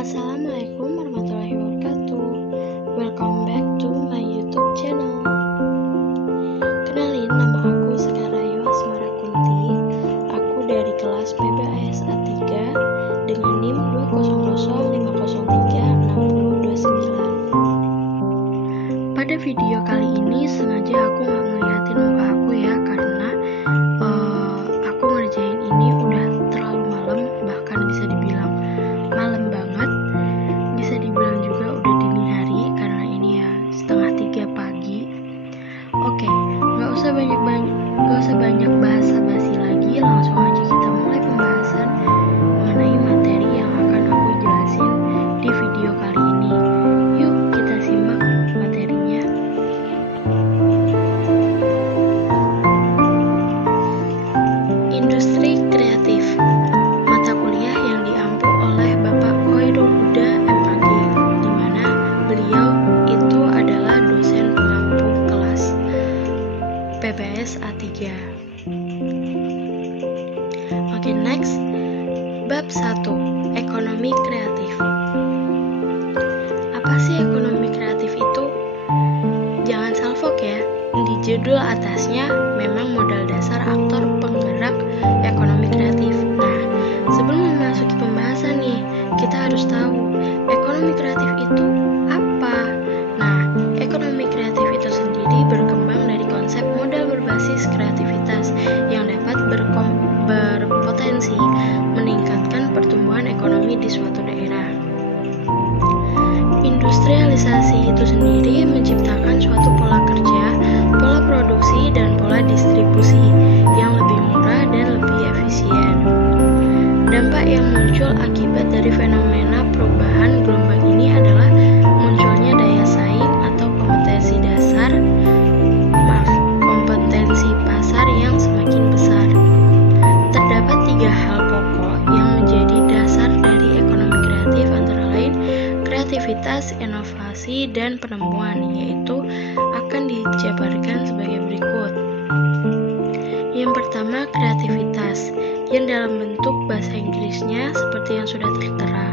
Assalamualaikum warahmatullahi wabarakatuh. Welcome back to my YouTube channel. Kenalin, nama aku Sekarayos Asmara Kunti. Aku dari kelas PBAS A3 dengan NIM 200503629. Pada video kali ini sengaja aku nggak ngeliatin muka aku ya, karena aku ngerjain ini udah terlalu malam, bahkan bisa dibilang malam banget, bisa dibilang juga udah dini hari karena ini ya 2:30 pagi. Oke, nggak usah banyak basa-basi lagi, langsung aja kita mulai pembahasan mengenai materi yang akan aku jelasin di video kali ini. Yuk kita simak materinya. Industri kreatif, mata kuliah yang diampu oleh Bapak Khairul Huda MAG, di mana beliau itu adalah dosen pengampu kelas PBAS A3. Oke, next. Bab 1, ekonomi kreatif. Apa sih ekonomi kreatif itu? Jangan salfok ya, di judul atasnya memang modal dasar aktor penggerak ekonomi kreatif. Nah, sebelum memasuki pembahasan nih, kita harus tahu ekonomi kreatif itu apa. Nah, ekonomi kreatif itu sendiri berkembang dari konsep modal berbasis kreativitas yang dapat berpotensi meningkatkan pertumbuhan ekonomi di suatu daerah. Industrialisasi itu sendiri menciptakan suatu pola kerja, pola produksi, dan pola distribusi yang lebih murah dan lebih efisien. Dampak yang muncul akibat dari fenomena perubahan gelombang ini adalah munculnya daya saing atau kompetensi pasar yang semakin besar. Terdapat 3 hal pokok yang menjadi dasar dari ekonomi kreatif, antara lain kreativitas, inovasi, dan penemuan, yaitu akan dijabarkan sebagai berikut. Yang pertama, kreativitas, yang dalam bentuk bahasa Inggrisnya seperti yang sudah tertera.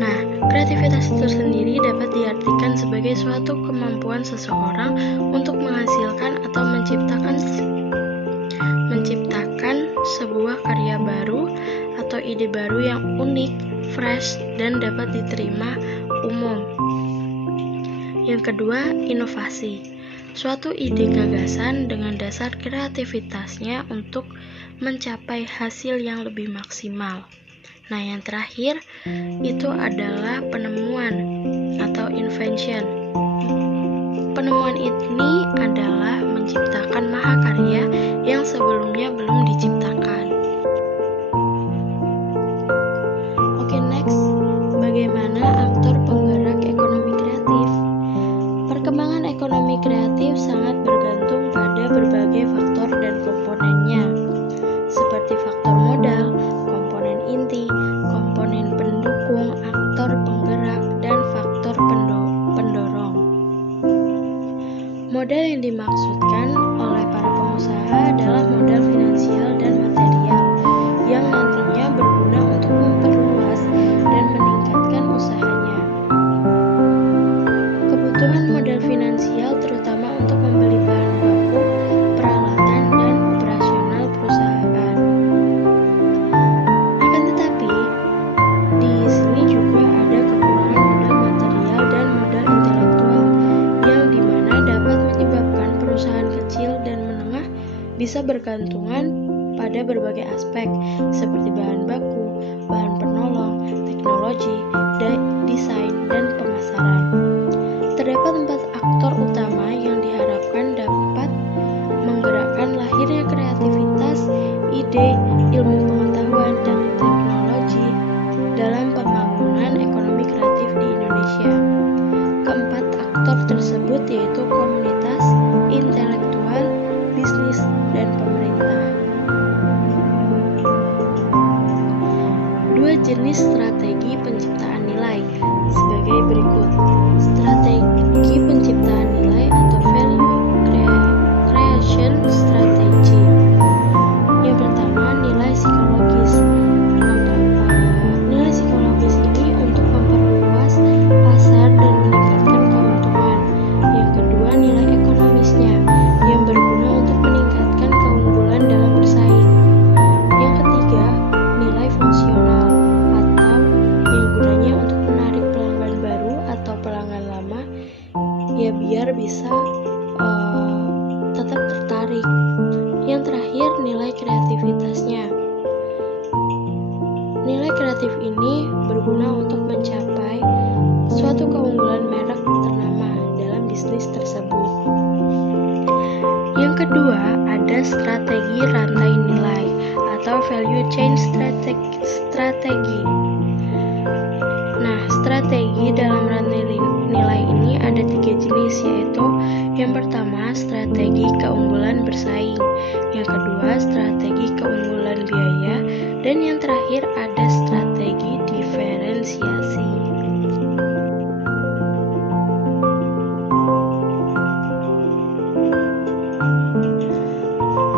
Nah, kreativitas itu sendiri dapat diartikan sebagai suatu kemampuan seseorang untuk menghasilkan atau menciptakan sebuah karya baru atau ide baru yang unik, fresh, dan dapat diterima umum. Yang kedua, inovasi. Suatu ide gagasan dengan dasar kreativitasnya untuk mencapai hasil yang lebih maksimal. Nah, yang terakhir itu adalah penemuan atau invention. Penemuan ini adalah menciptakan mahakarya yang sebelumnya belum diciptakan. Oke, next. Bagaimana aktor penggerak ekonomi kreatif? Perkembangan ekonomi kreatif sangat bergantung pada berbagai faktor dan komponennya, seperti faktor modal, komponen inti, komponen pendukung, aktor penggerak, dan faktor pendorong. Modal yang dimaksudkan oleh para pengusaha adalah modal finansial dan material yang nantinya berguna untuk memperluas dan meningkatkan usahanya. Kebutuhan modal finansial terutama untuk membeli bahan baku, peralatan, dan operasional perusahaan. Akan tetapi, di sini juga ada kekurangan modal material dan modal intelektual yang dimana dapat menyebabkan perusahaan kecil dan menengah bisa bergantungan pada berbagai aspek seperti bahan baku, bahan penolong, teknologi, desain, dan pemasaran. Terdapat 4 aktor utama yang diharapkan dapat menggerakkan lahirnya kreativitas, ide, ilmu pengetahuan, dan teknologi dalam pembangunan ekonomi kreatif di Indonesia. Keempat aktor tersebut yaitu komunitas, intelektual, bisnis, dan pemerintah. 2 jenis strategi penciptaan nilai sebagai berikut. Strategi penciptaan nilai atau value creation strategy. Yang pertama, nilai psikologis. Nilai psikologis ini untuk berguna untuk mencapai suatu keunggulan merek ternama dalam bisnis tersebut. Yang kedua, ada strategi rantai nilai atau value chain strategi. Nah, strategi dalam rantai nilai ini ada 3 jenis, yaitu yang pertama strategi keunggulan bersaing, yang kedua strategi keunggulan biaya, dan yang terakhir ada strategi diferensiasi.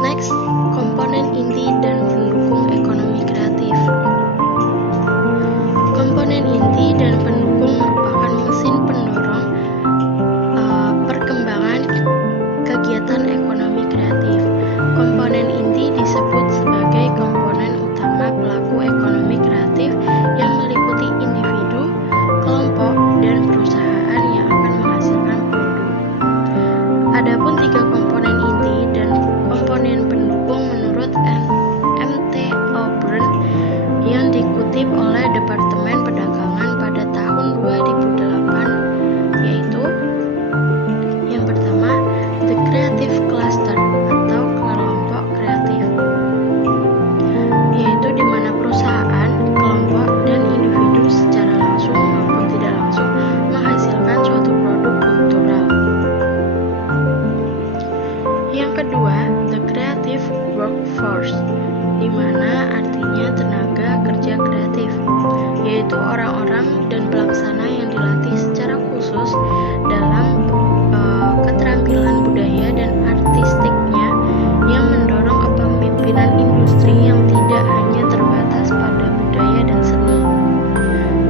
Next, komponen inti dan pendukung ekonomi kreatif. Komponen inti dan pendukung merupakan mesin pendorong perkembangan kegiatan ekonomi kreatif. Komponen inti disebut sebagai komponen utama pelaku ekonomi kreatif yang meliputi individu, kelompok, dan perusahaan yang akan menghasilkan produk. Adapun 3 komponen inti dan komponen pendukung menurut M.T. Auburn yang dikutip oleh Departemen Perdagangan pada tahun 2008, yaitu yang pertama, the creative cluster atau kelompok kreatif, yaitu di mana perusahaan, kelompok, dan individu secara langsung maupun tidak langsung menghasilkan suatu produk kultural. Yang kedua, the creative workforce, di mana artinya tenaga kerja kreatif, yaitu orang-orang dan pelaksana yang dilatih secara khusus dalam keterampilan budaya dan artistiknya yang mendorong kepemimpinan industri yang tidak hanya terbatas pada budaya dan seni.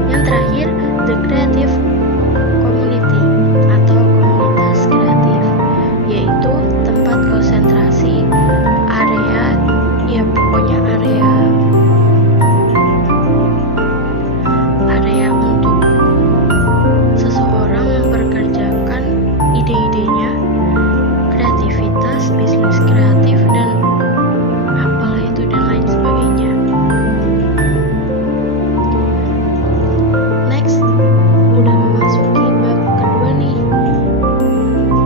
Yang terakhir, the creative community atau komunitas kreatif, yaitu tempat konsentrasi area untuk seseorang memperkerjakan ide-idenya, kreativitas, bisnis kreatif, dan apalah itu dan lain sebagainya. Next, udah memasuki bab kedua nih,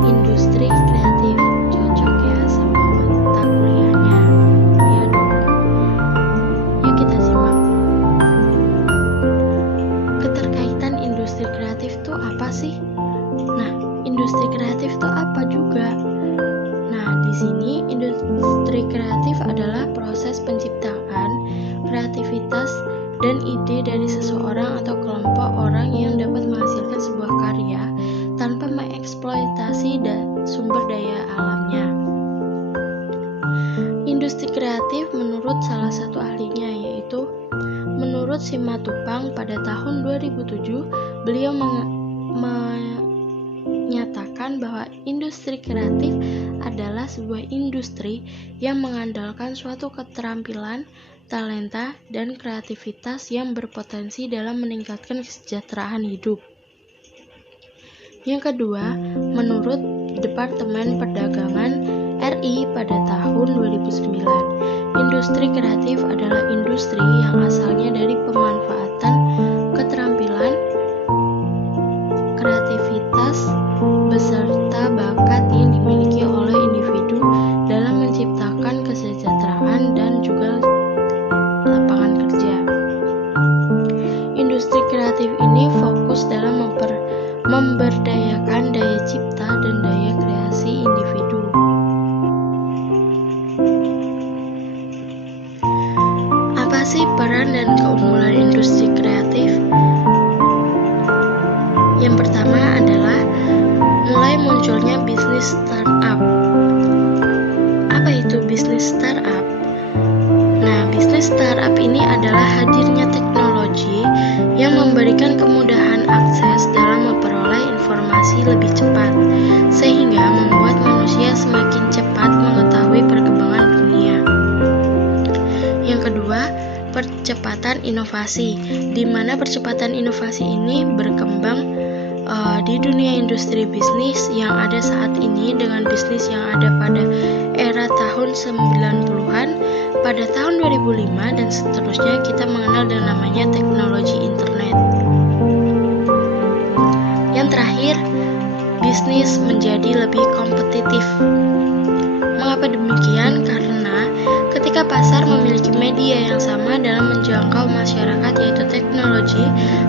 industri kreatif. Cocok ya sama mata kuliahnya, ya dong. Yuk kita simak. Keterkaitan industri kreatif itu apa sih? Nah, industri kreatif itu apa juga? Nah, di sini industri kreatif adalah proses penciptaan, kreativitas, dan ide dari seseorang atau kelompok orang yang dapat menghasilkan sebuah karya tanpa mengeksploitasi sumber daya alamnya. Industri kreatif menurut salah satu ahlinya, yaitu menurut Simatupang pada tahun 2007, beliau menyatakan bahwa industri kreatif adalah sebuah industri yang mengandalkan suatu keterampilan, talenta, dan kreativitas yang berpotensi dalam meningkatkan kesejahteraan hidup. Yang kedua, menurut Departemen Perdagangan RI pada tahun 2009, industri kreatif adalah industri yang asalnya dari pemanfaatan keterampilan, kreativitas, beserta bakat yang dimiliki oleh individu dalam menciptakan kesejahteraan dan juga lapangan kerja. Industri kreatif ini fokus dalam memberdayakan daya cipta dan daya kreasi individu. Apa sih peran dan keunggulan industri kreatif? Yang pertama adalah mulai munculnya bisnis startup. Apa itu bisnis startup? Nah, bisnis startup ini adalah hadirnya teknologi yang memberikan kemudahan akses dalam memperoleh informasi lebih cepat, sehingga membuat manusia semakin cepat mengetahui perkembangan dunia. Yang kedua, percepatan inovasi, di mana percepatan inovasi ini berkembang di dunia industri bisnis yang ada saat ini dengan bisnis yang ada pada era tahun 90-an, pada tahun 2005 dan seterusnya kita mengenal dengan namanya teknologi internet. terakhir, bisnis menjadi lebih kompetitif. Mengapa demikian? Karena ketika pasar memiliki media yang sama dalam menjangkau masyarakat, yaitu teknologi,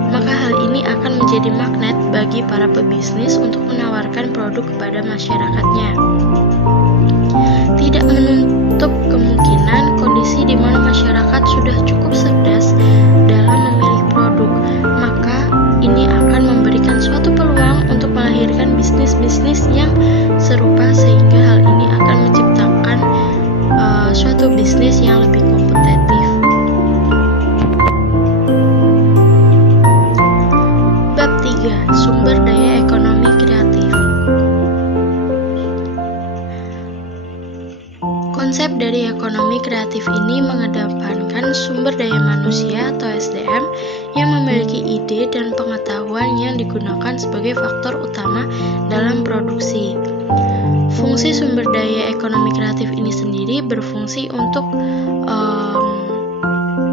maka hal ini akan menjadi magnet bagi para pebisnis untuk menawarkan produk kepada masyarakatnya. Tidak menutup kemungkinan kondisi di mana masyarakat sudah cukup cerdas dalam memilih produk, maka ini akan memberikan suatu peluang untuk melahirkan bisnis-bisnis yang serupa, sehingga hal ini akan menciptakan suatu bisnis yang lebih kompetitif. Bab 3. Sumber daya ekonomi kreatif. Konsep dari ekonomi kreatif ini mengedepankan sumber daya manusia atau SDM yang memiliki ide dan pengetahuan yang digunakan sebagai faktor utama dalam produksi. Fungsi sumber daya ekonomi kreatif ini sendiri berfungsi untuk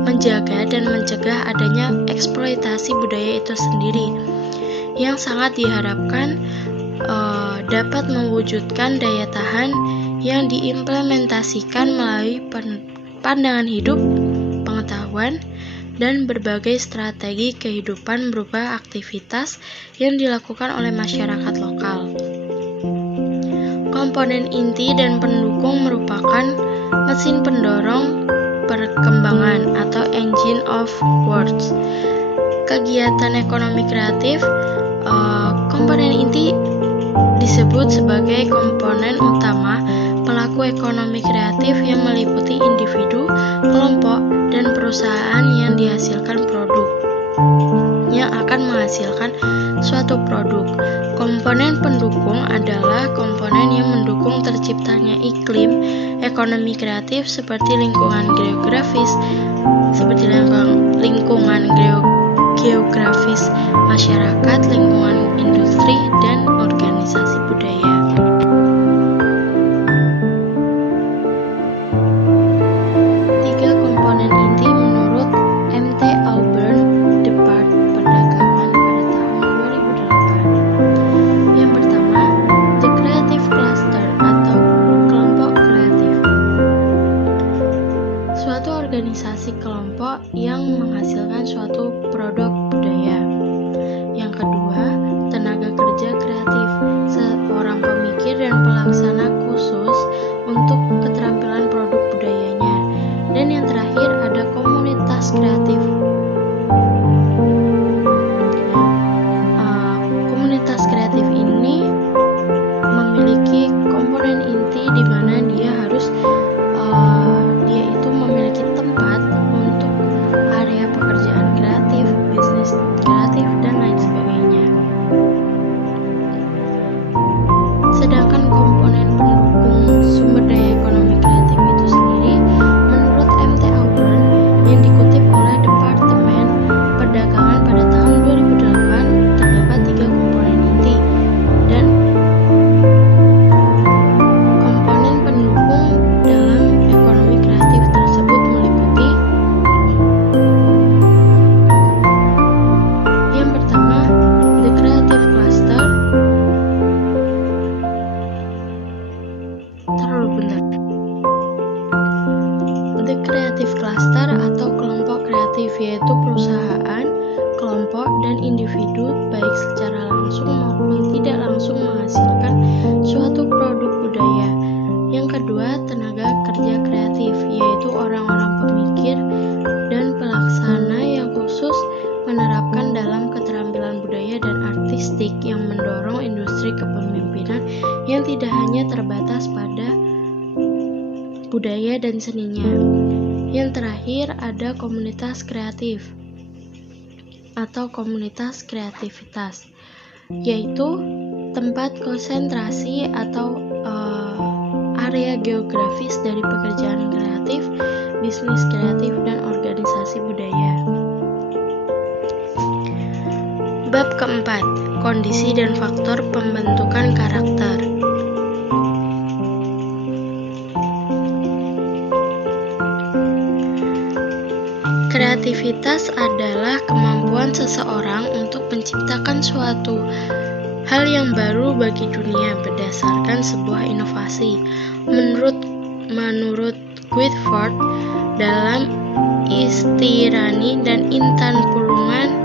menjaga dan mencegah adanya eksploitasi budaya itu sendiri, yang sangat diharapkan dapat mewujudkan daya tahan yang diimplementasikan melalui pandangan hidup, pengetahuan, dan berbagai strategi kehidupan berupa aktivitas yang dilakukan oleh masyarakat lokal. Komponen inti dan pendukung merupakan mesin pendorong perkembangan atau engine of growth. Kegiatan ekonomi kreatif, komponen inti disebut sebagai komponen utama pelaku ekonomi kreatif yang meliputi individu, kelompok, dan perusahaan yang dihasilkan produk, yang akan menghasilkan suatu produk. Komponen pendukung adalah komponen yang mendukung terciptanya iklim ekonomi kreatif seperti lingkungan geografis, masyarakat, lingkungan industri, dan organisasi budaya. Tiga komponen inti menurut M.T. Auburn, Depart Perdagangan pada tahun 2008. Yang pertama, The Creative Cluster atau kelompok kreatif. Suatu organisasi kelompok yang menghasilkan suatu produk budaya. Yang kedua, tenaga kerja kreatif, seorang pemikir dan pelaksana khusus untuk keterampilan produk budayanya. Dan yang terakhir ada komunitas kreatif. Komunitas kreatif ini memiliki komponen inti di mana dia itu memiliki tempat untuk area pekerjaan kreatif, bisnis kreatif, dan lain sebagainya. Sedangkan komponen pendukung sumber daya ekonomi kreatif itu sendiri, menurut M.T. Auburn yang dikutip oleh Departemen Perdagangan pada tahun 2008, terdapat tiga komponen inti, dan komponen pendukung dalam ekonomi kreatif tersebut meliputi: yang pertama, The Creative Cluster. The Creative Cluster atau kelompok kreatif, yaitu perusahaan, kelompok, dan individu baik secara langsung maupun tidak langsung menghasilkan suatu produk budaya. Yang kedua, tenaga kerja kreatif, yaitu orang-orang pemikir dan pelaksana yang khusus menerapkan dalam keterampilan budaya dan artistik yang mendorong industri kepemimpinan yang tidak hanya terbatas pada budaya dan seninya. Yang terakhir ada komunitas kreatif atau komunitas kreativitas, yaitu tempat konsentrasi atau area geografis dari pekerjaan kreatif, bisnis kreatif, dan organisasi budaya. Bab keempat, kondisi dan faktor pembentukan karakter. Kreativitas adalah kemampuan seseorang untuk menciptakan suatu hal yang baru bagi dunia berdasarkan sebuah inovasi. Menurut Whitford dalam Istirani dan Intan Pulungan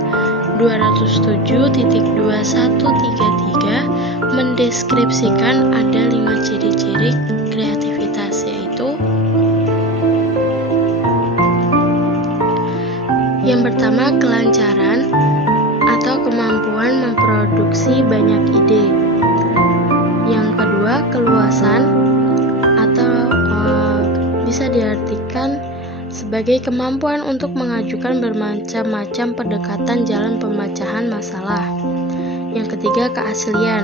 207.2133 mendeskripsikan ada 5 ciri-ciri kreativitas, yaitu yang pertama, kelancaran atau kemampuan memproduksi banyak ide. Yang kedua, keluasan atau bisa diartikan sebagai kemampuan untuk mengajukan bermacam-macam pendekatan jalan pemecahan masalah. Yang ketiga, keaslian,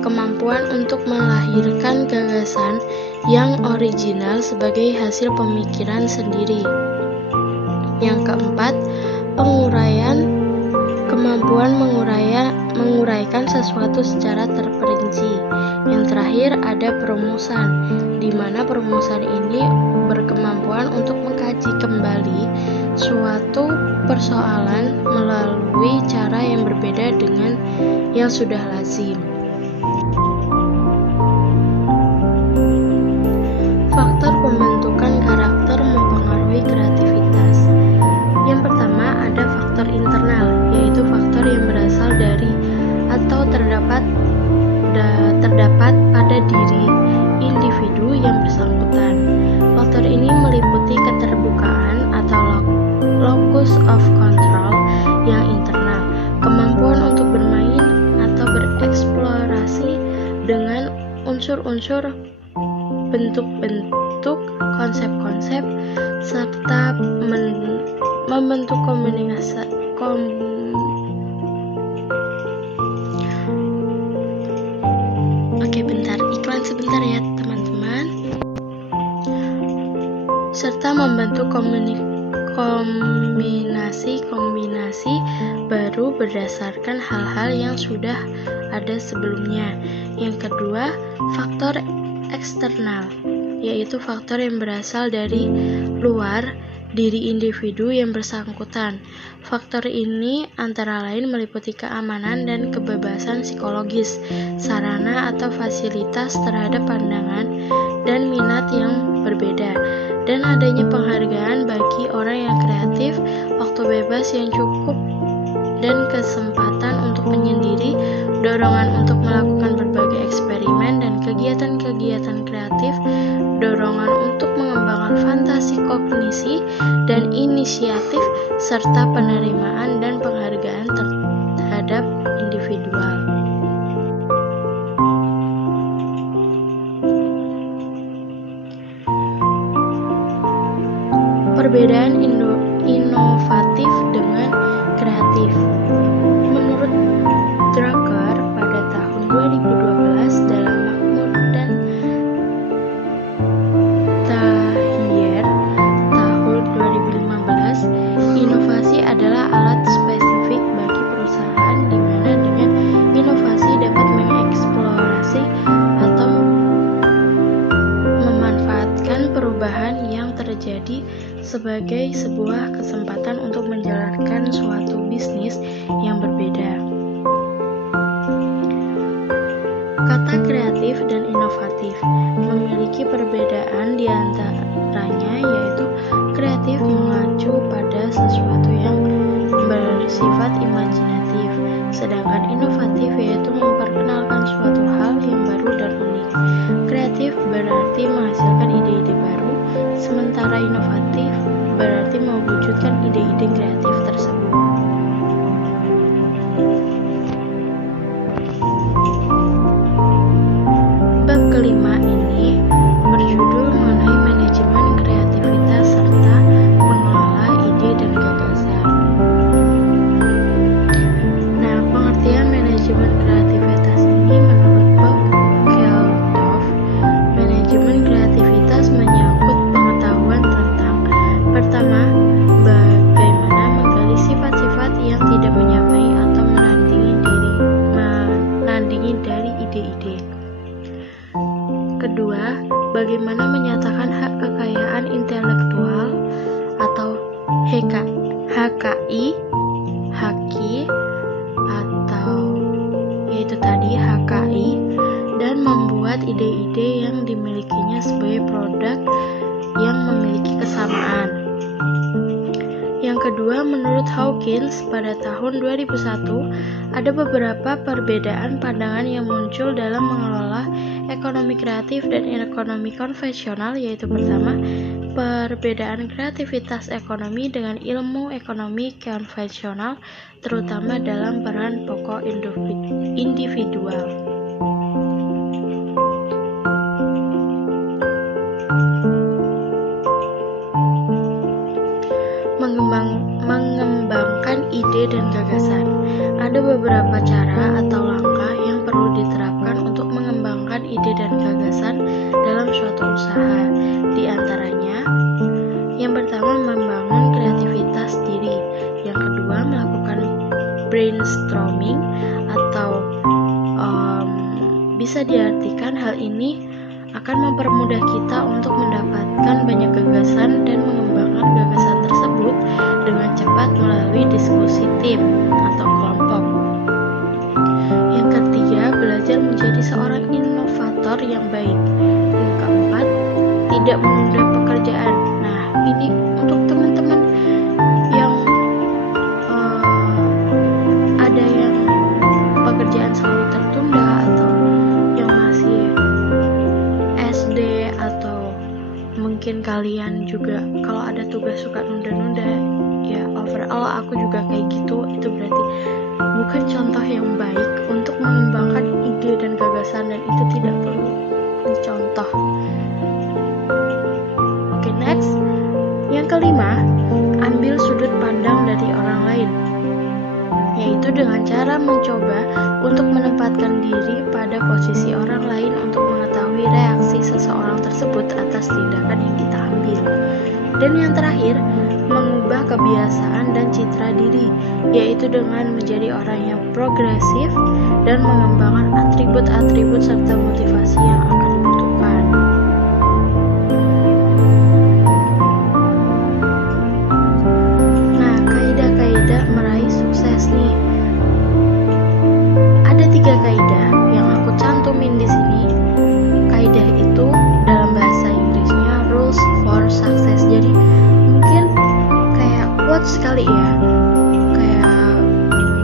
kemampuan untuk melahirkan gagasan yang original sebagai hasil pemikiran sendiri. Yang keempat, penguraian, kemampuan menguraikan sesuatu secara terperinci. Yang terakhir ada perumusan, di mana perumusan ini berkemampuan untuk mengkaji kembali suatu persoalan melalui cara yang berbeda dengan yang sudah lazim. Faktor pembentukan karakter mempengaruhi kreativitas. Yang pertama ada faktor internal, yaitu faktor yang berasal dari atau terdapat pada diri individu yang bersangkutan. Faktor ini meliputi keterbukaan atau locus of control yang internal, kemampuan untuk bermain atau bereksplorasi dengan unsur-unsur bentuk-bentuk, konsep-konsep, serta membentuk kombinasi baru berdasarkan hal-hal yang sudah ada sebelumnya. Yang kedua, faktor eksternal, yaitu faktor yang berasal dari luar diri individu yang bersangkutan. Faktor ini antara lain meliputi keamanan dan kebebasan psikologis, sarana atau fasilitas terhadap pandangan dan minat yang berbeda, dan adanya penghargaan bagi orang yang kreatif, waktu bebas yang cukup dan kesempatan untuk menyendiri, dorongan untuk melakukan berbagai eksperimen dan kegiatan-kegiatan kreatif, dorongan untuk mengembangkan fantasi kognisi dan inisiatif, serta penerimaan dan penghargaan terhadap individual. Perbedaan inovatif dengan kreatif. Menurut Drucker pada tahun 2012 dalam Mahmud dan Tahir tahun 2015, inovasi adalah alat spesifik bagi perusahaan di mana dengan inovasi dapat mengeksplorasi atau memanfaatkan perubahan yang terjadi sebagai sebuah kesempatan untuk menjalankan suatu bisnis yang berbeda. Kata kreatif dan inovatif memiliki perbedaan di antaranya, yaitu kreatif mengacu pada sesuatu yang bersifat imajinatif, sedangkan inovatif yaitu memperkenalkan suatu hal yang baru dan unik. Kreatif berarti menghasilkan ide-ide baru, sementara inovatif berarti mewujudkan ide-ide kreatif tersebut. Bab kelima ini berjudul mengenai manajemen kreativitas serta mengelola ide dan gagasan. Nah, pengertian manajemen kreativitas ini menurut Bob Geldof, manajemen kreativitas menyangkut pengetahuan tentang pertama, bagaimana menggali sifat-sifat yang tidak menyamai atau menandingi dari ide-ide. Kedua, bagaimana menyatakan hak kekayaan intelektual atau HKI atau yaitu itu tadi HKI, dan membuat ide-ide yang dimilikinya sebagai produk yang memiliki kesamaan. Yang kedua, menurut Hawkins, pada tahun 2001 ada beberapa perbedaan pandangan yang muncul dalam mengelola ekonomi kreatif dan ekonomi konvensional, yaitu pertama, perbedaan kreativitas ekonomi dengan ilmu ekonomi konvensional, terutama dalam peran pokok individual. Mengembangkan ide dan gagasan. Ada beberapa cara atau langkah yang perlu diterapkan untuk mengembangkan ide dan gagasan dalam suatu usaha. Di antaranya, yang pertama, membangun kreativitas diri. Yang kedua, melakukan brainstorming atau bisa diartikan hal ini akan mempermudah kita untuk mendapatkan banyak gagasan dan mengembangkan gagasan tersebut dengan cepat melalui diskusi tim atau kelompok. Yang ketiga, belajar menjadi seorang inovator yang baik. Yang keempat, tidak menunda pekerjaan. Nah, ini untuk teman-teman yang ada yang pekerjaan selalu tertunda atau yang masih SD, atau mungkin kalian juga kalau ada tugas suka nunda-nunda. Ya, overall aku juga kayak gitu. Itu berarti bukan contoh yang baik untuk mengembangkan ide dan gagasan, dan itu tidak perlu dicontoh. Oke, next. Yang kelima, ambil sudut pandang dari orang lain, yaitu dengan cara mencoba untuk menempatkan diri pada posisi orang lain untuk mengetahui reaksi seseorang tersebut atas tindakan yang kita ambil. Dan yang terakhir, mengubah kebiasaan dan citra diri, yaitu dengan menjadi orang yang progresif dan mengembangkan atribut-atribut serta motivasi yang akan dibutuhkan. Nah, kaidah-kaidah meraih sukses nih. Ada 3 kaidah yang aku cantumin di sini. Kaidah itu dalam bahasa Inggrisnya rules for success. Jadi mungkin kayak quotes sekali ya, kayak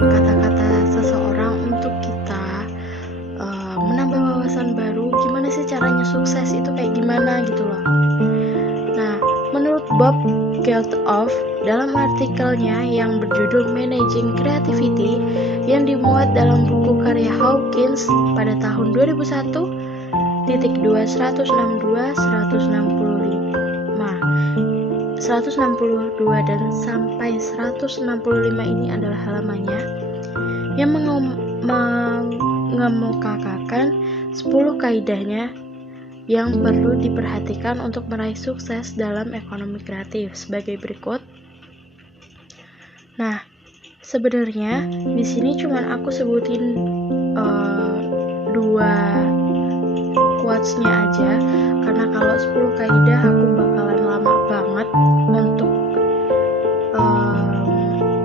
kata-kata seseorang untuk kita menambah wawasan baru. Gimana sih caranya sukses itu kayak gimana gitu loh. Nah, menurut Bob Geldof dalam artikelnya yang berjudul Managing Creativity yang dimuat dalam buku karya Hawkins pada tahun 2001.2-162 dan sampai 165 ini adalah halamannya, yang mengemukakan 10 kaidahnya yang perlu diperhatikan untuk meraih sukses dalam ekonomi kreatif sebagai berikut. Nah, sebenarnya di sini cuman aku sebutin 2 quotes-nya aja, karena kalau 10 kaidah aku bakalan lama banget untuk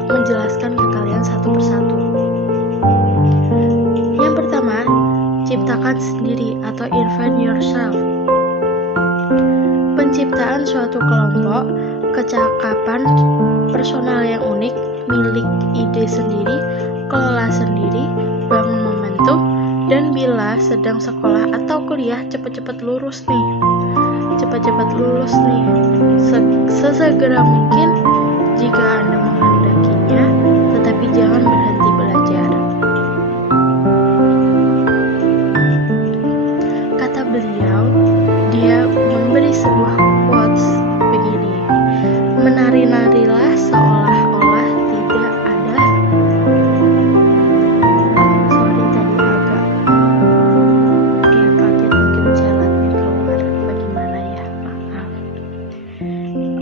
menjelaskan ke kalian satu persatu. Yang pertama, ciptakan sendiri atau invent yourself. Penciptaan suatu kelompok, kecakapan personal yang unik, milik ide sendiri, kelola sendiri, bangun momentum, dan bila sedang sekolah atau kuliah, cepat-cepat lulus nih. Sesegera mungkin jika Anda menghendakinya, tetapi jangan berhenti belajar. Kata beliau, dia memberi sebuah quotes begini, menari-narilah seolah-olah tidak ada. Sorry tadi agak kaget, mungkin jalannya keluar bagaimana ya, maaf.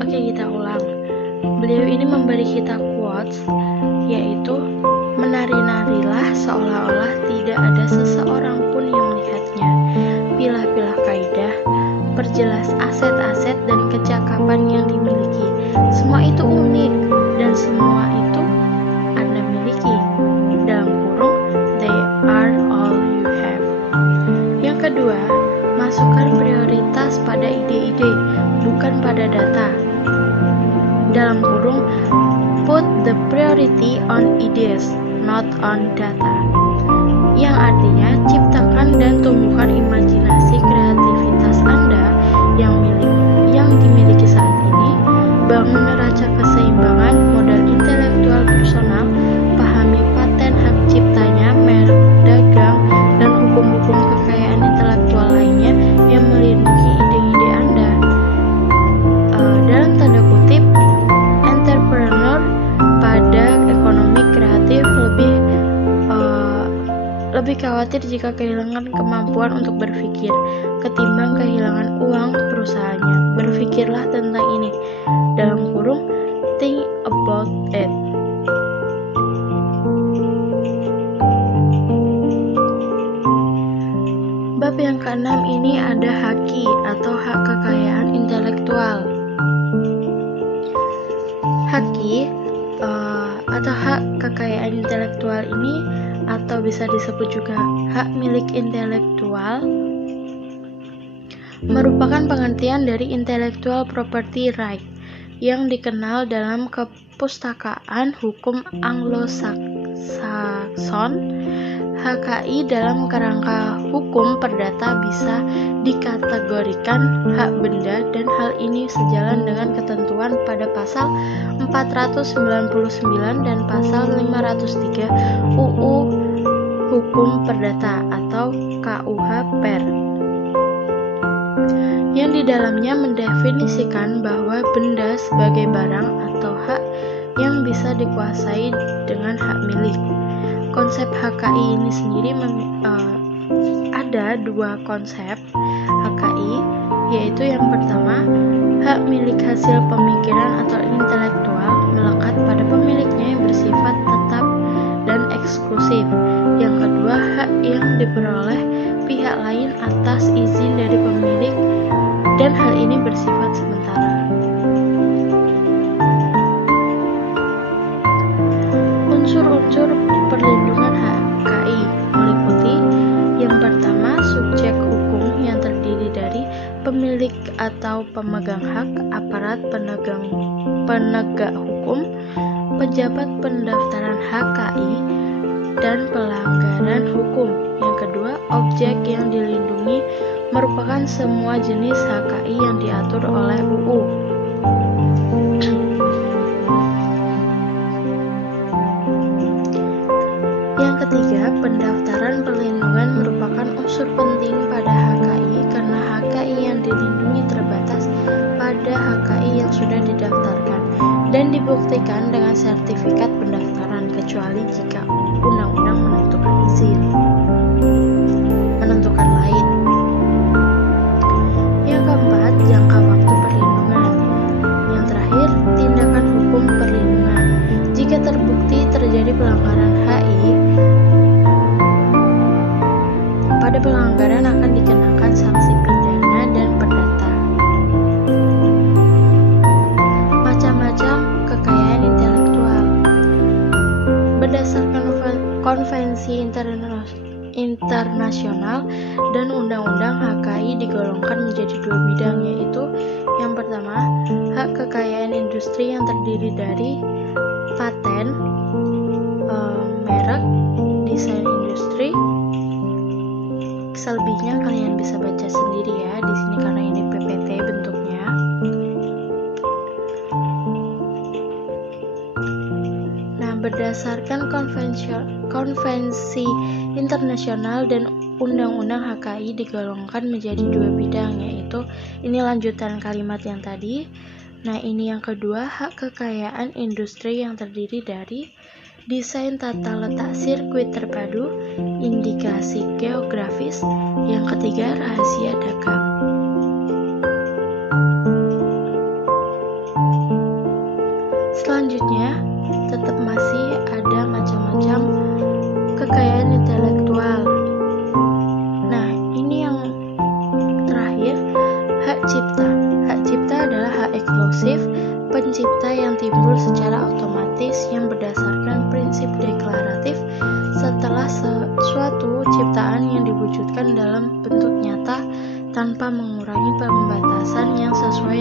Oke, kita ulang. Beliau ini memberi kita quotes, yaitu menari-narilah seolah-olah tidak ada seseorang pun yang melihatnya. Pilah-pilah kaidah, perjelas aset-aset dan kecakapan yang dimiliki. Semua itu unik dan semua itu Anda miliki. Dalam kurung, they are all not on data, yang artinya ciptakan dan tumbuhkan imajinasi kreativitas Anda yang dimiliki saat ini, bangun neraca keseimbangan modal intelektual personal, pahami paten hak ciptanya, merek dagang, dan hukum-hukum kekayaan intelektual lainnya yang melindungi ide-ide Anda. Dalam tanda kutip, entrepreneur pada ekonomi kreatif lebih khawatir jika kehilangan kemampuan untuk berpikir ketimbang kehilangan uang perusahaannya. Berpikirlah tentang ini, dalam kurung, think about it. Bab yang keenam ini ada haki atau hak kekayaan intelektual. Haki atau hak kekayaan intelektual ini, atau bisa disebut juga hak milik intelektual, merupakan pengertian dari intellectual property right yang dikenal dalam kepustakaan hukum Anglo-Saxon. HKI dalam kerangka hukum perdata bisa dikategorikan hak benda, dan hal ini sejalan dengan ketentuan pada pasal 499 dan pasal 503 UU Hukum Perdata atau KUH PER, yang di dalamnya mendefinisikan bahwa benda sebagai barang atau hak yang bisa dikuasai dengan hak milik. Konsep HKI ini sendiri ada dua konsep HKI, yaitu yang pertama, hak milik hasil pemikiran atau intelektual melekat pada pemiliknya yang bersifat tetap dan eksklusif. Yang kedua, hak yang diperoleh pihak lain atas izin dari pemilik, dan hal ini bersifat sementara. Unsur-unsur perlindungan HKI meliputi yang pertama, subjek hukum yang terdiri dari pemilik atau pemegang hak, aparat penegak hukum, pejabat pendaftaran HKI, dan pelanggaran hukum. Yang kedua, objek yang dilindungi merupakan semua jenis HKI yang diatur oleh UU. Yang ketiga, pendaftaran perlindungan merupakan unsur penting pada HKI karena HKI yang dilindungi terbatas pada HKI yang sudah didaftarkan dan dibuktikan dengan sertifikat pendaftaran, kecuali jika undang-undang menentukan lain. Yang keempat, jangka waktu perlindungan. Yang terakhir, tindakan hukum perlindungan. Jika terbukti terjadi pelanggaran HI, pada pelanggaran akan dikenakan sanksi pidana dan perdata. Macam-macam kekayaan intelektual. Berdasarkan konvensi internasional dan undang-undang, HKI digolongkan menjadi dua bidang, yaitu yang pertama, hak kekayaan industri yang terdiri dari paten, merek, desain industri. Selebihnya kalian bisa baca sendiri ya di sini karena ini PPT bentuknya. Nah, berdasarkan konvensi internasional dan undang-undang, HKI digolongkan menjadi dua bidang, yaitu ini lanjutan kalimat yang tadi. Nah, ini yang kedua, hak kekayaan industri yang terdiri dari desain tata letak sirkuit terpadu, indikasi geografis. Yang ketiga, rahasia dagang. Selanjutnya, tetap masih ada macam-macam kekayaan intelektual. Nah, ini yang terakhir, hak cipta. Hak cipta adalah hak eksklusif pencipta yang timbul secara otomatis yang berdasarkan prinsip deklaratif setelah suatu ciptaan yang diwujudkan dalam bentuk nyata tanpa mengurangi pembatasan yang sesuai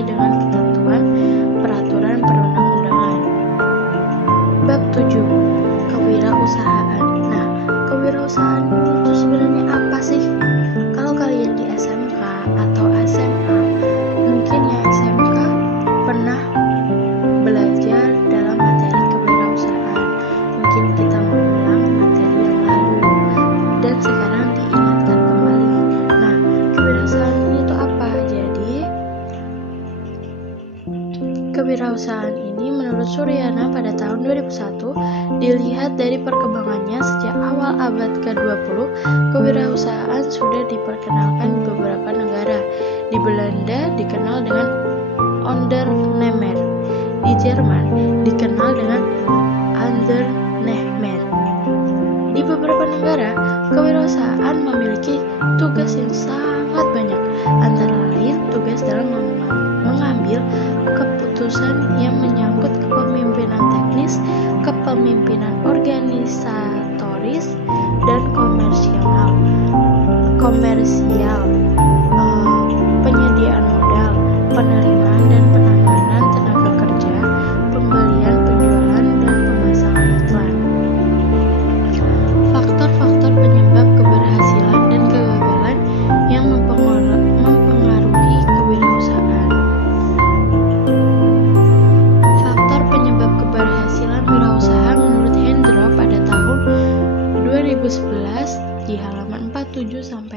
Victoriana pada tahun 2001, dilihat dari perkembangannya sejak awal abad ke-20, kewirausahaan sudah diperkenalkan di beberapa negara. Di Belanda dikenal dengan Ondernemer, di Jerman dikenal dengan Undernehmer. Di beberapa negara, kewirausahaan memiliki tugas yang sangat banyak, antara lain tugas dalam mengambil keputusan yang menyangkut kepemimpinan teknis, kepemimpinan organisatoris, dan komersial, penyediaan modal, penerimaan dan penanganan tenaga kerja, pembelian, penjualan, dan pemasangan iklan. Faktor-faktor penyebab keberhasilan dan kegagalan yang mempengaruhi kewirausahaan. Faktor penyebab keberhasilan wirausaha menurut Hendro pada tahun 2011 di halaman 47-50,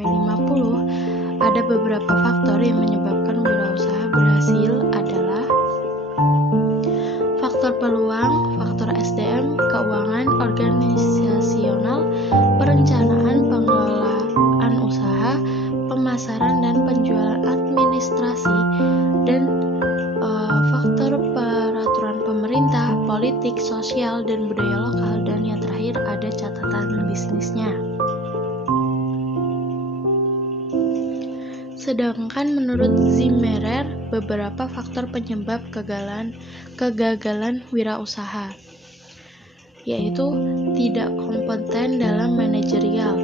ada beberapa faktor yang menyebabkan wirausaha berhasil adalah faktor peluang, faktor SDM, keuangan, organisasional, perencanaan, pengelolaan usaha, pemasaran dan penjualan, administrasi, dan faktor peraturan pemerintah, politik, sosial, dan budaya lokal, dan yang terakhir ada catatan bisnisnya. Sedangkan menurut Zimmerer, beberapa faktor penyebab kegagalan wirausaha, yaitu tidak kompeten dalam manajerial.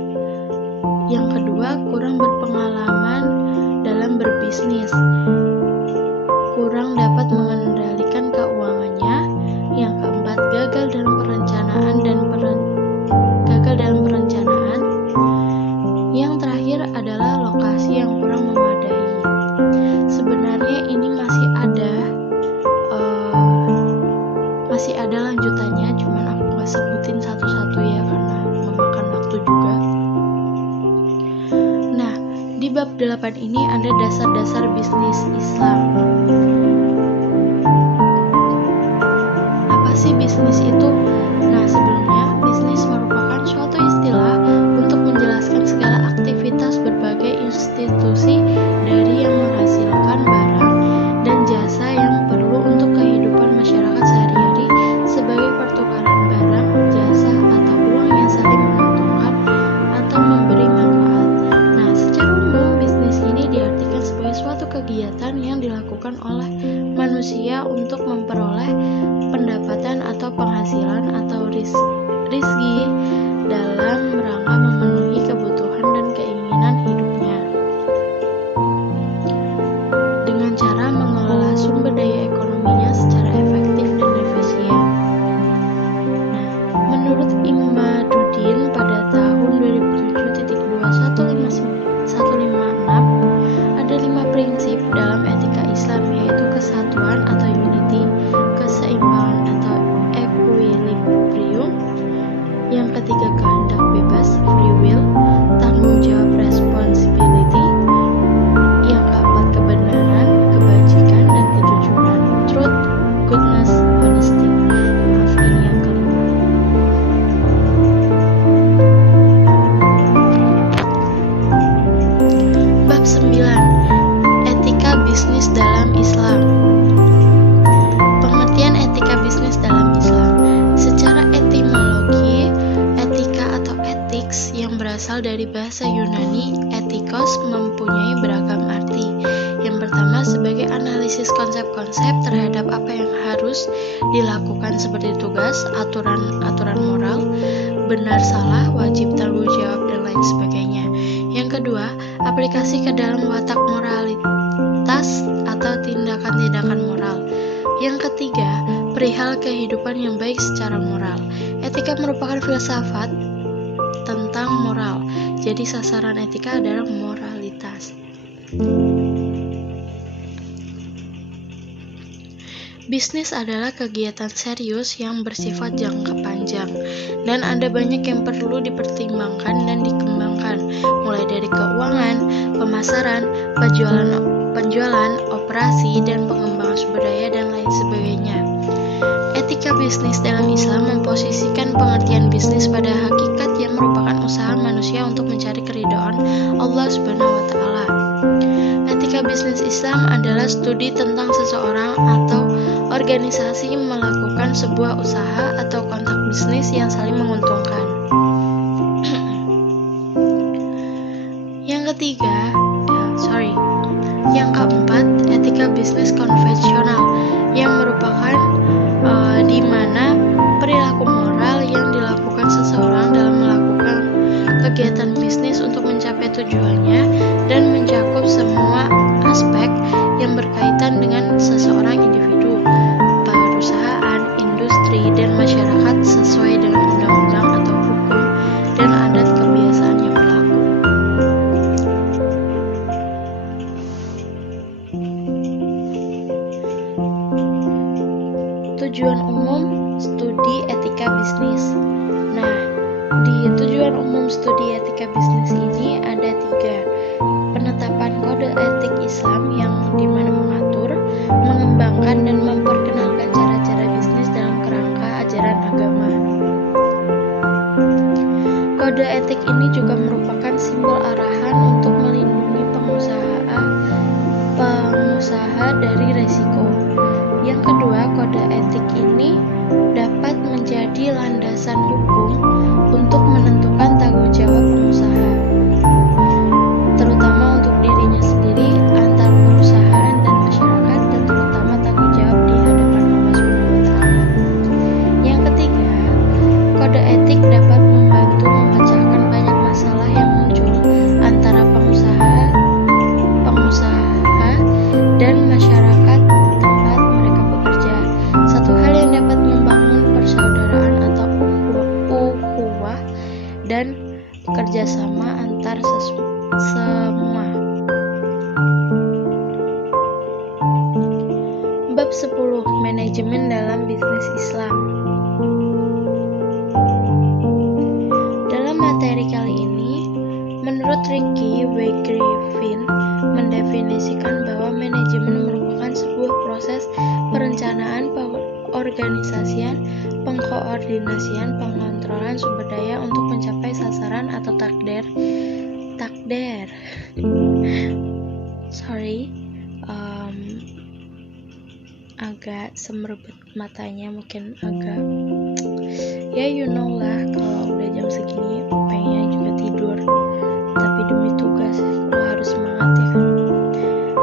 Yang kedua, kurang berpengalaman dalam berbisnis, kurang dapat mengendalikan keuangannya. Yang keempat, gagal dalam perencanaan. Yang terakhir adalah lokasi yang kurang memadai. Sebenarnya ini masih ada lanjutannya, cuman aku nggak sebutin satu-satu ya karena memakan waktu juga. Nah, di bab 8 ini ada dasar-dasar bisnis Islam. Apa sih bisnis itu? Nah, sebelumnya bisnis merupakan suatu istilah untuk menjelaskan segala aktivitas berbagai institusi dari yang menghasilkan barang dan jasa yang perlu untuk kehidupan masyarakat sehari-hari sebagai pertukaran barang, jasa, atau uang yang saling menguntungkan atau memberi manfaat. Nah, secara umum bisnis ini diartikan sebagai suatu kegiatan yang dilakukan oleh manusia untuk memperoleh pendapatan atau penghasilan atau rizki dalam rangka memenuhi kebutuhan dan keinginan hidupnya dengan cara mengelola sumber daya ekonominya secara efektif dan efisien. Nah, menurut Imaduddin pada tahun 2007.2.156 ada 5 prinsip dalam etika Islam, yaitu kesatuan atau unity, keseimbangan atau equilibrium, yang ketiga kehendak bebas, free will, tanggung jawab, responsibility, yang keempat kebenaran, kebajikan, dan kejujuran, truth, goodness, honesty. Maaf, ini yang kelima. Bab 9. Etika bisnis dalam Islam. Pengertian etika bisnis dalam Islam. Secara etimologi, etika atau ethics yang berasal dari bahasa Yunani etikos mempunyai beragam arti. Yang pertama, sebagai analisis konsep-konsep terhadap apa yang harus dilakukan seperti tugas, aturan moral, benar salah, wajib tanggung jawab, dan lain sebagainya. Yang kedua, aplikasi ke dalam watak moralitas atau tindakan-tindakan moral. Yang ketiga, perihal kehidupan yang baik secara moral. Etika merupakan filsafat tentang moral. Jadi sasaran etika adalah moralitas. Bisnis adalah kegiatan serius yang bersifat jangka panjang, dan ada banyak yang perlu dipertimbangkan dan dikembangkan, mulai dari keuangan, pemasaran, penjualan, operasi, dan pengembangan sumber daya, dan lain sebagainya. Etika Etika bisnis dalam Islam memposisikan pengertian bisnis pada hakikat yang merupakan usaha manusia untuk mencari keridhaan Allah Subhanahu wa Ta'ala. Etika bisnis Islam adalah studi tentang seseorang atau organisasi melakukan sebuah usaha atau kontak bisnis yang saling menguntungkan. Yang keempat, etika bisnis konvensional yang merupakan di mana perilaku moral yang dilakukan seseorang dalam melakukan kegiatan bisnis untuk mencapai tujuannya dan mencakup semua aspek yang berkaitan dengan seseorang individu, perusahaan, industri, dan masyarakat sesuai dengan undang-undang atau hukum dan adat kebiasaan yang berlaku. Tujuan umum studi etika bisnis. Nah, di tujuan umum studi etika bisnis ini ada 3. Penetapan kode etik Islam yang dimana mengatur, mengembangkan, dan memperkenalkan cara-cara bisnis dalam kerangka ajaran agama. Kode etik ini juga merupakan simbol arahan untuk melindungi pengusaha dari resiko. Yang kedua, kode etik ini dapat menjadi landasan hukum untuk menentukan tanggung jawab pengusaha, terutama untuk dirinya sendiri, antar perusahaan dan masyarakat, dan terutama tanggung jawab di hadapan Allah Subhanahu wa Ta'ala. Yang ketiga, kode etik dapat membantu memecahkan banyak masalah yang muncul antara pengusaha dan masyarakat tempat mereka bekerja. Satu hal yang dapat membangun persaudaraan atau ukhuwah dan kerjasama antar semua. Bab 10. Manajemen dalam bisnis Islam. Dalam materi kali ini, menurut Ricky W. Griffin mendefinisikan bahwa manajemen merupakan sebuah proses perencanaan, pengorganisasian, pengkoordinasian, pengontrolan sumber daya untuk mencapai sasaran atau takdir. Agak semerbet matanya, mungkin agak lah, kalau udah jam segini pengennya juga tidur, tapi demi tugas lo harus semangat ya kan,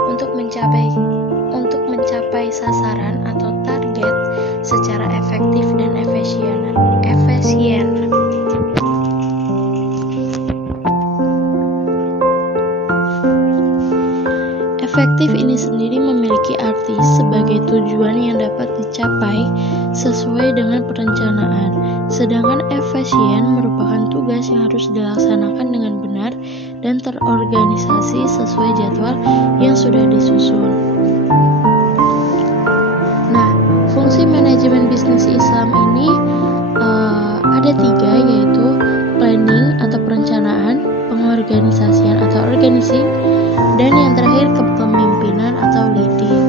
untuk mencapai sasaran atau target secara efektif dan efisien. Efektif ini sendiri memiliki arti sebagai tujuan yang dapat dicapai sesuai dengan perencanaan, sedangkan efisien merupakan tugas yang harus dilaksanakan dengan benar dan terorganisasi sesuai jadwal yang sudah disusun. Nah, fungsi manajemen bisnis Islam ini ada 3, yaitu planning atau perencanaan, pengorganisasian atau organizing, dan yang terakhir kepemimpinan atau leading.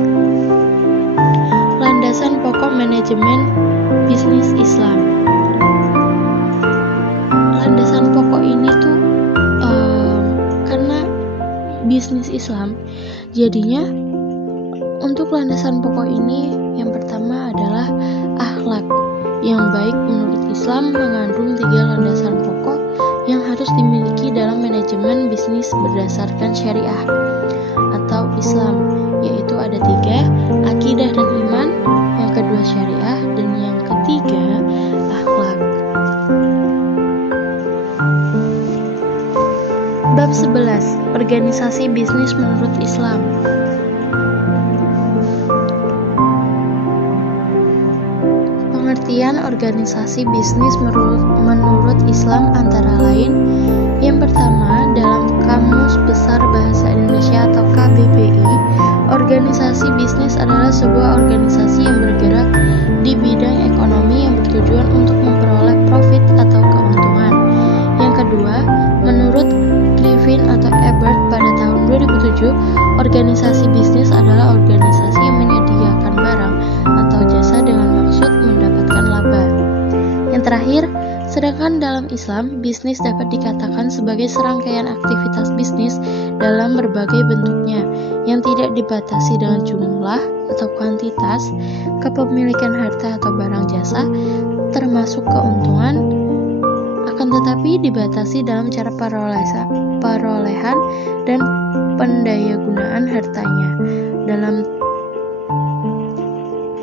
Landasan pokok manajemen bisnis Islam. Landasan pokok ini tuh karena bisnis Islam, jadinya untuk landasan pokok ini yang pertama adalah akhlak yang baik menurut Islam mengandung 3 landasan pokok yang harus dimiliki dalam manajemen bisnis berdasarkan syariah atau Islam, yaitu ada 3, akidah dan iman, yang kedua syariah, dan yang ketiga akhlak. Bab 11. Organisasi bisnis menurut Islam. Pengertian organisasi bisnis menurut Islam antara lain: yang pertama, dalam Kamus Besar Bahasa Indonesia atau KBBI, organisasi bisnis adalah sebuah organisasi yang bergerak di bidang ekonomi yang bertujuan untuk memperoleh profit atau keuntungan. Yang kedua, menurut Griffin atau Ebert pada tahun 2007, organisasi bisnis adalah organisasi yang menyediakan barang atau jasa dengan maksud mendapatkan Sedangkan dalam Islam, bisnis dapat dikatakan sebagai serangkaian aktivitas bisnis dalam berbagai bentuknya yang tidak dibatasi dengan jumlah atau kuantitas, kepemilikan harta atau barang jasa, termasuk keuntungan, akan tetapi dibatasi dalam cara perolehan dan pendayagunaan hartanya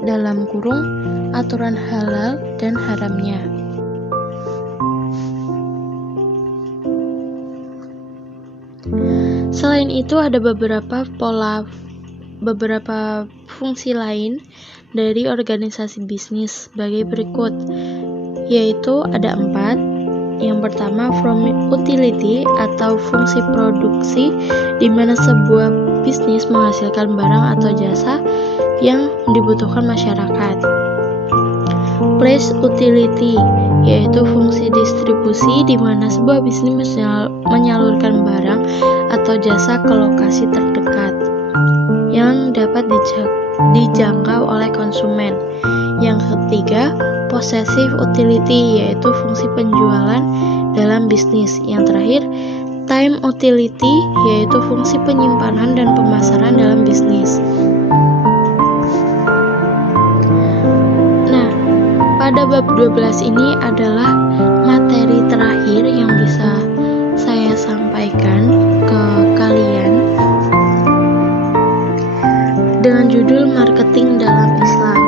dalam kurung aturan halal dan haramnya. Selain itu ada beberapa fungsi lain dari organisasi bisnis sebagai berikut, yaitu ada 4. Yang pertama, from utility atau fungsi produksi, di mana sebuah bisnis menghasilkan barang atau jasa yang dibutuhkan masyarakat. Place utility, yaitu fungsi distribusi, di mana sebuah bisnis menyalurkan barang atau jasa ke lokasi terdekat yang dapat dijangkau oleh konsumen. Yang ketiga, possessive utility, yaitu fungsi penjualan dalam bisnis. Yang terakhir, time utility, yaitu fungsi penyimpanan dan pemasaran dalam bisnis. Nah, pada bab 12 ini adalah materi terakhir yang bisa saya sampaikan ke kalian dengan judul Marketing dalam Islam.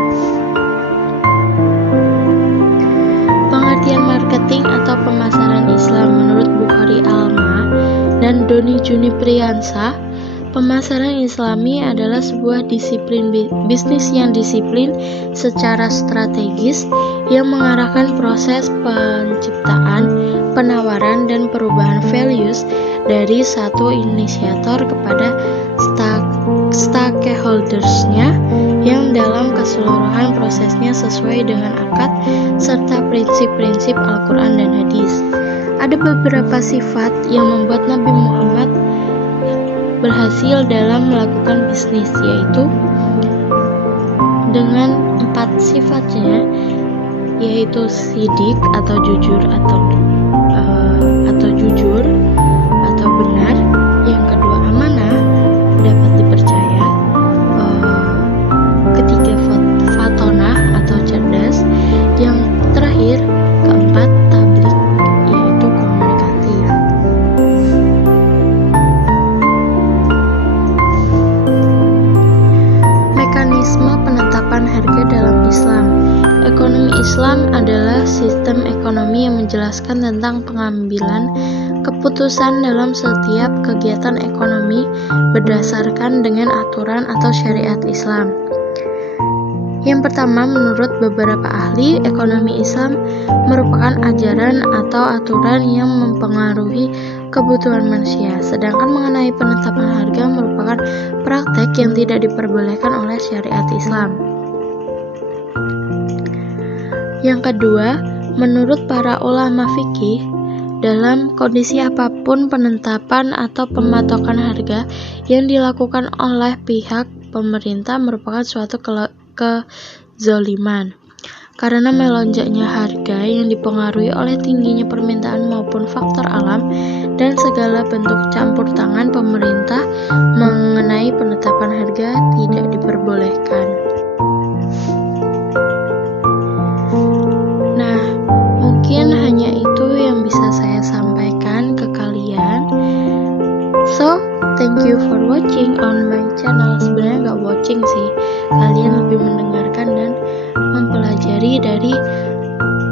Pengertian marketing atau pemasaran Islam menurut Bukhari Alma dan Doni Juni Priyansa, pemasaran Islami adalah sebuah disiplin bisnis yang disiplin secara strategis yang mengarahkan proses penciptaan, penawaran, dan perubahan values dari satu inisiator kepada stakeholdersnya yang dalam keseluruhan prosesnya sesuai dengan akad serta prinsip-prinsip Al-Quran dan Hadis. Ada beberapa sifat yang membuat Nabi Muhammad berhasil dalam melakukan bisnis, yaitu dengan 4 sifatnya, yaitu sidik atau jujur atau jujur atau benar. Yang kedua, amanah, dapat dipercaya. Ketiga, fatonah atau cerdas. Yang terakhir, keempat, tablik, yaitu komunikatif. Mekanisme penetapan harga dalam Islam. Ekonomi Islam adalah sistem ekonomi yang menjelaskan tentang pengambilan keputusan dalam setiap kegiatan ekonomi berdasarkan dengan aturan atau syariat Islam. Yang pertama, menurut beberapa ahli, ekonomi Islam merupakan ajaran atau aturan yang mempengaruhi kebutuhan manusia, sedangkan mengenai penetapan harga merupakan praktek yang tidak diperbolehkan oleh syariat Islam. Yang kedua, menurut para ulama fikih, dalam kondisi apapun penetapan atau pematokan harga yang dilakukan oleh pihak pemerintah merupakan suatu kezaliman. Karena melonjaknya harga yang dipengaruhi oleh tingginya permintaan maupun faktor alam dan segala bentuk campur tangan pemerintah mengenai penetapan harga tidak diperbolehkan. Nah, mungkin hanya itu yang bisa saya sampaikan ke kalian. So, thank you for watching on my channel. Sebenarnya nggak watching sih, kalian lebih mendengarkan dan mempelajari dari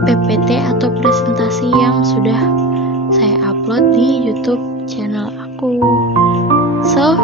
PPT atau presentasi yang sudah saya upload di YouTube channel aku. So,